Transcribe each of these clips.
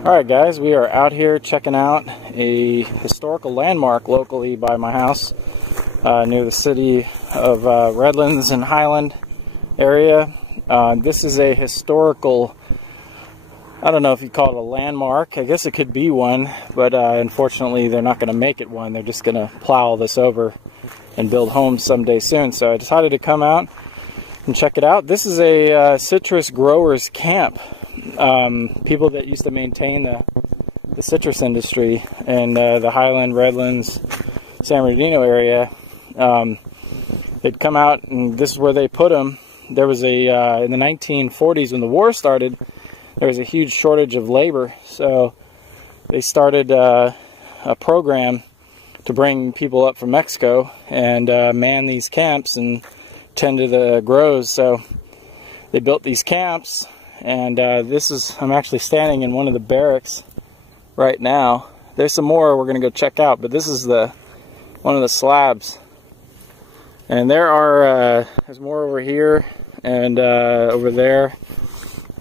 Alright guys, we are out here checking out a historical landmark locally by my house near the city of Redlands and Highland area. This is a historical, I don't know if you call it a landmark, I guess it could be one, but unfortunately they're not going to make it one. They're just going to plow this over and build homes someday soon. So I decided to come out and check it out. This is a citrus growers camp. People that used to maintain the citrus industry in the Highland, Redlands, San Bernardino area, they'd come out and this is where they put them. There was a, in the 1940s when the war started, there was a huge shortage of labor, so they started a program to bring people up from Mexico and man these camps and tend to the grows. So they built these camps. And this is, I'm actually standing in one of the barracks right now. There's some more we're going to go check out, but this is one of the slabs. And there are, there's more over here and over there.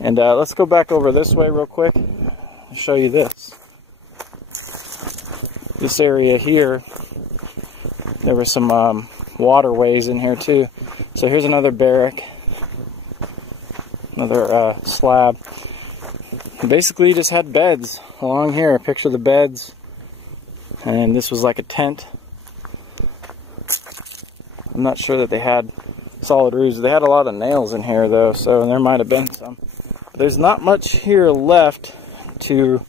And let's go back over this way real quick. I'll show you this. This area here, there were some waterways in here too. So here's another barrack. Another slab. Basically, you just had beds along here. Picture the beds, and this was like a tent. I'm not sure that they had solid roofs. They had a lot of nails in here, though, so there might have been some. But there's not much here left to,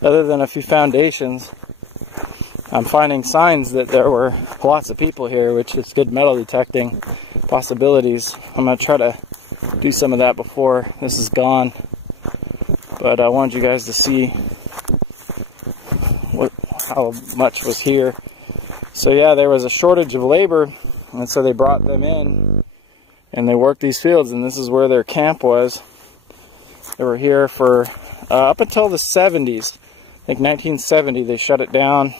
other than a few foundations. I'm finding signs that there were lots of people here, which is good metal detecting possibilities. I'm going to try to do some of that before this is gone, but I wanted you guys to see how much was here. So yeah, there was a shortage of labor, and so they brought them in and they worked these fields, and this is where their camp was. They were here for up until the 70s. I think 1970 they shut it down.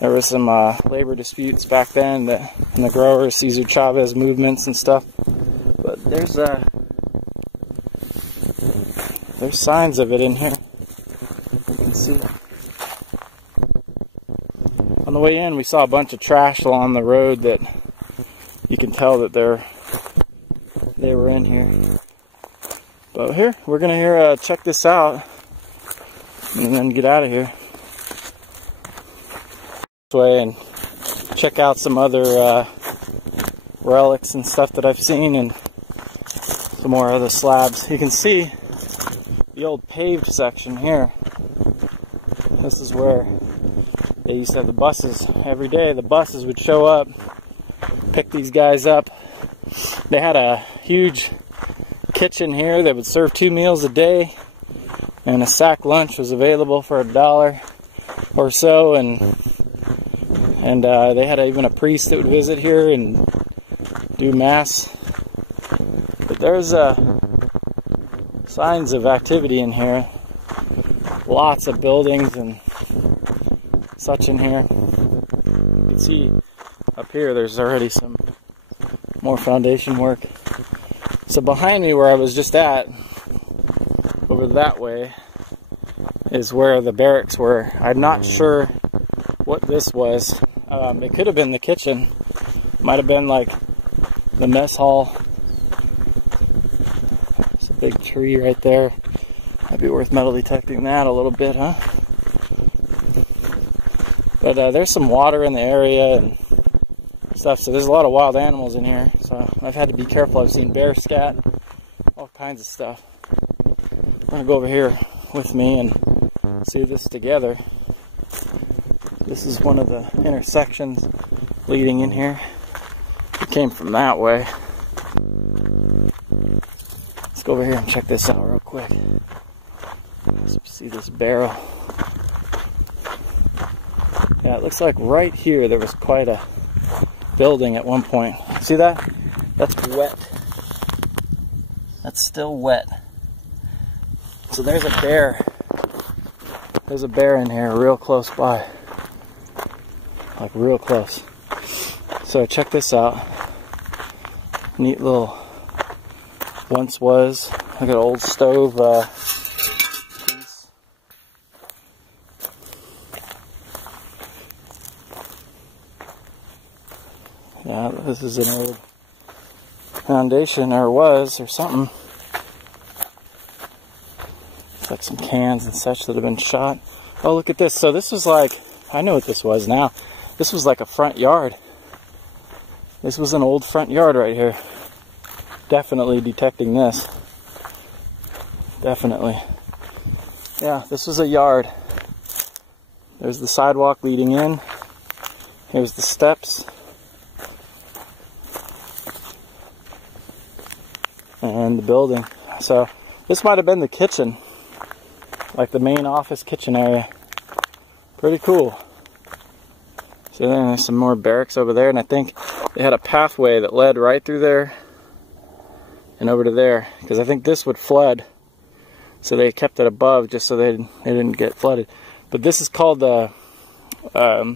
There was some labor disputes back then in the growers, Cesar Chavez movements and stuff. But there's signs of it in here. You can see. On the way in, we saw a bunch of trash along the road that you can tell that they were in here. But here, we're gonna check this out and then get out of here. This way and check out some other relics and stuff that I've seen, and some more other slabs. You can see the old paved section here. This is where they used to have the buses. Every day the buses would show up, pick these guys up. They had a huge kitchen here that would serve 2 meals a day, and a sack lunch was available for $1 or so, and they had even a priest that would visit here and do mass. But there's signs of activity in here. Lots of buildings and such in here. You can see up here there's already some more foundation work. So behind me where I was just at, over that way, is where the barracks were. I'm not sure what this was. It could have been the kitchen. Might have been like the mess hall. There's a big tree right there. Might be worth metal detecting that a little bit, huh? But there's some water in the area and stuff, so there's a lot of wild animals in here. So I've had to be careful. I've seen bear scat, all kinds of stuff. I'm gonna go over here with me and see this together. This is one of the intersections leading in here. It came from that way. Let's go over here and check this out real quick. Let's see this barrel. Yeah, it looks like right here there was quite a building at one point. See that? That's wet. That's still wet. So there's a bear. There's a bear in here real close by. Like real close. So check this out. Neat little, once was like an old stove piece. Yeah, this is an old foundation, or was, or something. It's like some cans and such that have been shot. Oh, look at this. So this was like, I know what this was now. This was like a front yard. This was an old front yard right here. Definitely detecting this. Definitely. Yeah, this was a yard. There's the sidewalk leading in. Here's the steps. And the building. So this might have been the kitchen. Like the main office kitchen area. Pretty cool. So then there's some more barracks over there, and I think they had a pathway that led right through there and over to there, because I think this would flood. So they kept it above just so they didn't get flooded. But this is called like a,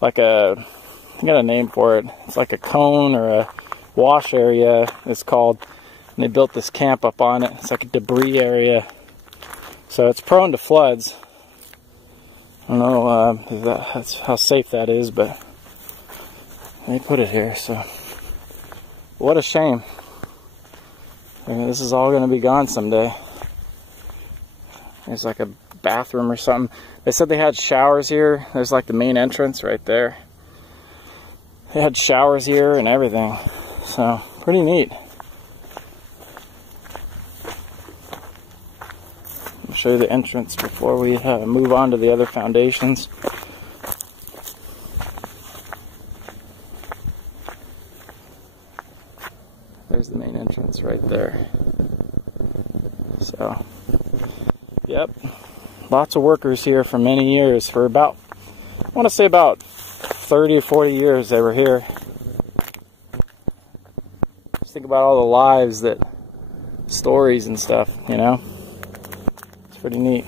I got a name for it. It's like a cone or a wash area, it's called. And they built this camp up on it. It's like a debris area. So it's prone to floods. I don't know if that's how safe that is, but they put it here. So what a shame. I mean, this is all going to be gone someday. There's like a bathroom or something. They said they had showers here. There's like the main entrance right there. They had showers here and everything. So pretty neat. I'll show you the entrance before we move on to the other foundations. There's the main entrance right there. So, yep, lots of workers here for many years. For about, I want to say about 30 or 40 years they were here. Just think about all the lives that, stories and stuff, you know. Pretty neat.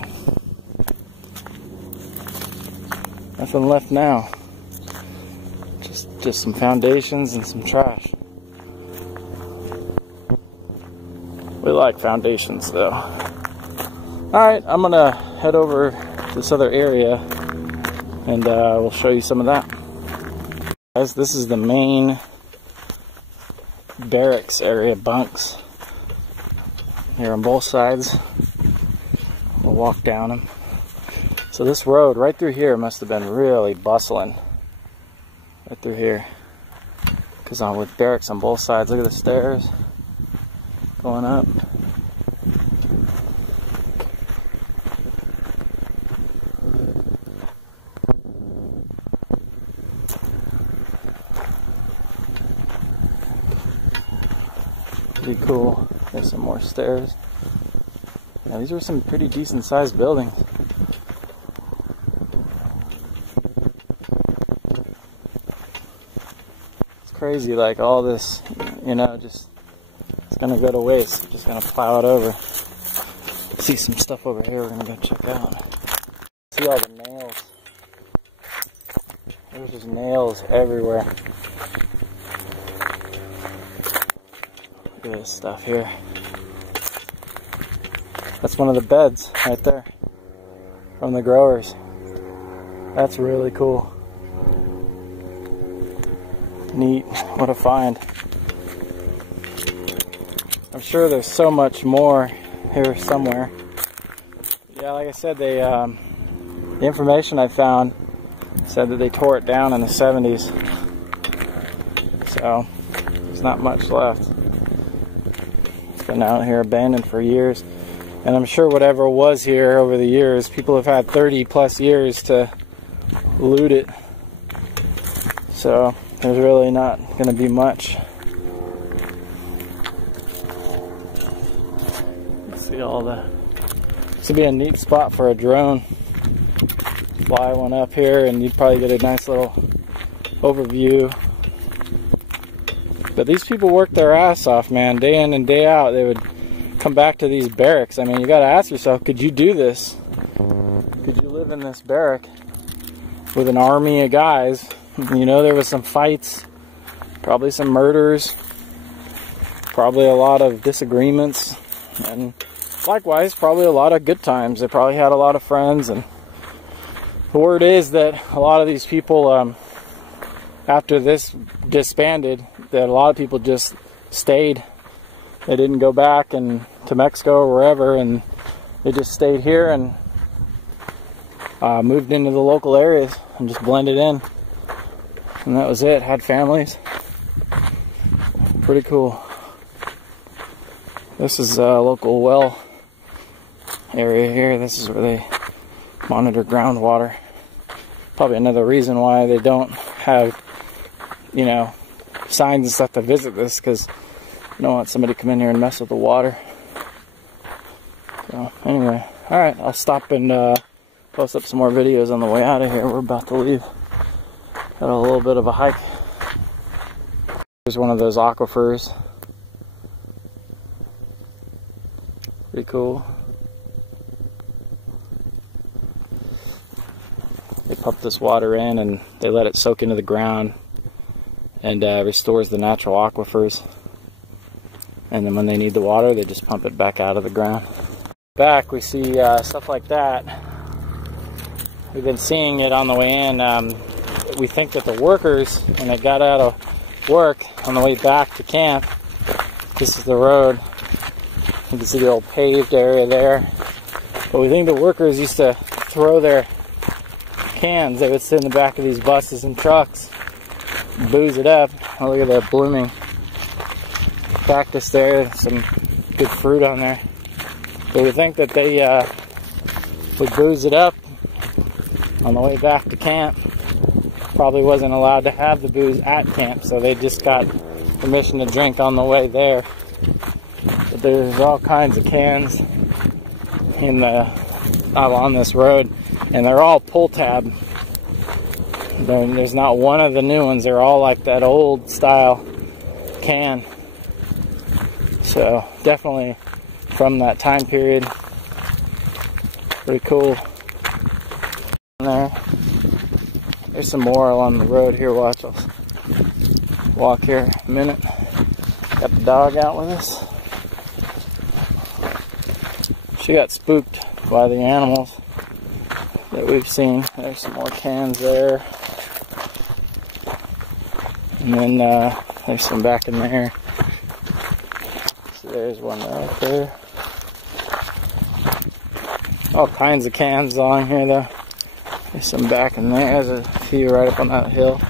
Nothing left now. Just some foundations and some trash. We like foundations though. Alright, I'm gonna head over to this other area and we'll show you some of that. Guys, this is the main barracks area, bunks. Here on both sides. We'll walk down them. So this road right through here must have been really bustling. Right through here. Because with barracks on both sides. Look at the stairs going up. Pretty cool. There's some more stairs. Yeah, these were some pretty decent sized buildings. It's crazy, like all this, you know, just, it's gonna go to waste. Just gonna plow it over. See some stuff over here we're gonna go check out. See all the nails. There's just nails everywhere. Look at this stuff here. That's one of the beds right there from the growers. That's really cool. Neat. What a find. I'm sure there's so much more here somewhere. Yeah, like I said, they the information I found said that they tore it down in the 70s. So there's not much left. It's been out here abandoned for years. And I'm sure whatever was here over the years, people have had 30 plus years to loot it. So there's really not going to be much. Let's see all the... This would be a neat spot for a drone. Fly one up here and you'd probably get a nice little overview. But these people work their ass off, man. Day in and day out, they would come back to these barracks. I mean, you gotta ask yourself, could you do this? Could you live in this barrack with an army of guys? You know, there was some fights, probably some murders, probably a lot of disagreements, and likewise, probably a lot of good times. They probably had a lot of friends, and the word is that a lot of these people after this disbanded, that a lot of people just stayed. They didn't go back and to Mexico or wherever, and they just stayed here and moved into the local areas and just blended in. And that was it. Had families. Pretty cool. This is a local well area here. This is where they monitor groundwater. Probably another reason why they don't have, you know, signs and stuff to visit this, because you don't want somebody to come in here and mess with the water. So anyway, alright, I'll stop and post up some more videos on the way out of here. We're about to leave. Got a little bit of a hike. Here's one of those aquifers. Pretty cool. They pump this water in and they let it soak into the ground and restores the natural aquifers. And then when they need the water, they just pump it back out of the ground. Back, we see stuff like that. We've been seeing it on the way in. We think that the workers, when they got out of work on the way back to camp, this is the road. You can see the old paved area there. But we think the workers used to throw their cans. They would sit in the back of these buses and trucks, booze it up. Oh, look at that blooming cactus there. Some good fruit on there. But we think that they would booze it up on the way back to camp. Probably wasn't allowed to have the booze at camp, so they just got permission to drink on the way there. But there's all kinds of cans in on this road, and they're all pull tab. There's not one of the new ones. They're all like that old style can. So definitely from that time period. Pretty cool. There's some more along the road here. Watch, I'll walk here a minute. Got the dog out with us. She got spooked by the animals that we've seen. There's some more cans there. And then there's some back in there. So there's one right there. All kinds of cans along here though. There's some back in there. There's a few right up on that hill.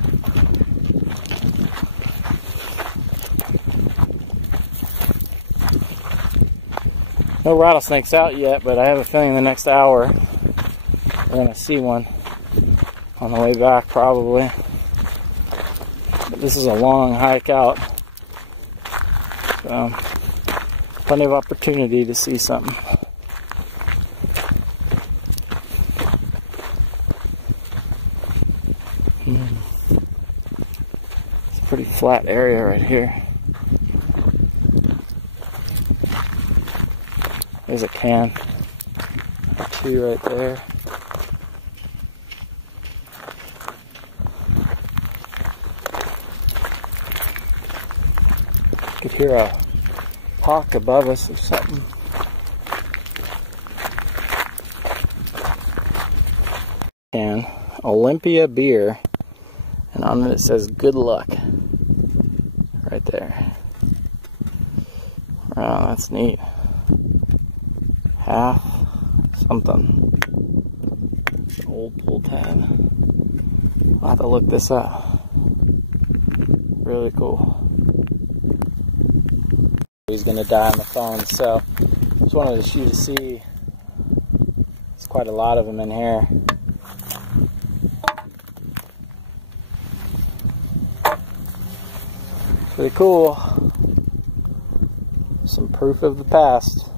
No rattlesnakes out yet, but I have a feeling in the next hour we're going to see one on the way back probably. But this is a long hike out. So, plenty of opportunity to see something. It's a pretty flat area right here. There's a can or two right there. You could hear a hawk above us or something. Can Olympia beer, and on it it says good luck right there. Wow, that's neat. Half something. It's an old pull tab. I'll have to look this up. Really cool. He's gonna die on the phone, so just wanted you to see. There's quite a lot of them in here. Pretty cool. Some proof of the past.